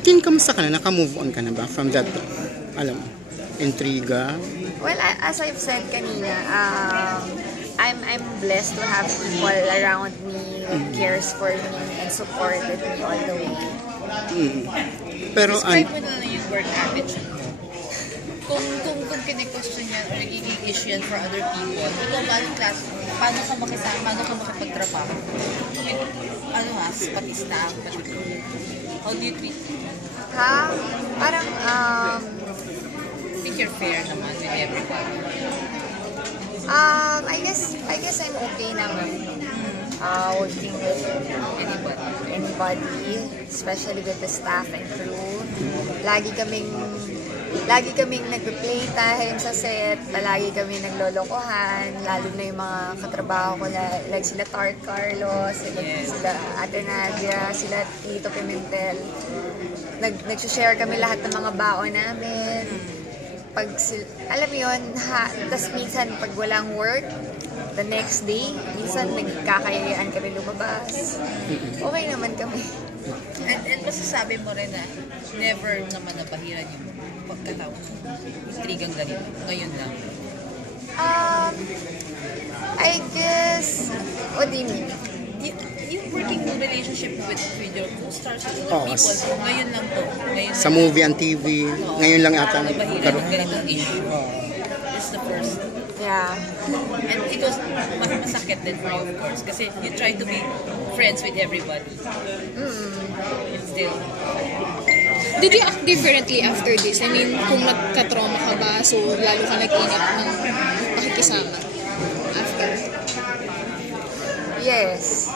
Tin, kamusta ka na? Naka-move on ka na ba from that, alam mo, intriga? Well, as I've said kanina, I'm blessed to have people around me who cares for me and supported me all the way. Pero Describe mo na lang yung work attitude mo. Kung kine-question yan or nagiging issue yan for other people, ikaw paano ka makisama, paano ka makipagtrabaho? Pati staff, pati how do you treat people? Parang, I think you're fair naman with everybody. I guess I'm okay naman. Working with anybody, especially with the staff and crew. Lagi kaming nagpe-playtime sa set, lagi kami naglolokohan, lalo na yung mga katrabaho ko, like sila Tart Carlos, sila Ate Nadia, sila Tito Pimentel. Nag-share kami lahat ng mga baon namin. Alam mo yun, tas minsan pag walang work, the next day, minsan nagkakayayaan kami lumabas. Okay naman kami. And masasabi mo rin na never naman napahiran yung pagkataon ng intrigang ganito. Ngayon lang. I guess, what do you mean? Yung working relationship with your co-stars with other people, ngayon lang to. Sa movie and TV, ngayon lang ata. Napahiran ng ganitong issue. This is the first. Yeah. And it was masakit din for you, of course. Kasi you try to be friends with everybody. And still. Did you act differently after this? I mean, kung nagka-trauma ka ba, so lalo ka nag-ingat ng pakikisama after? Yes.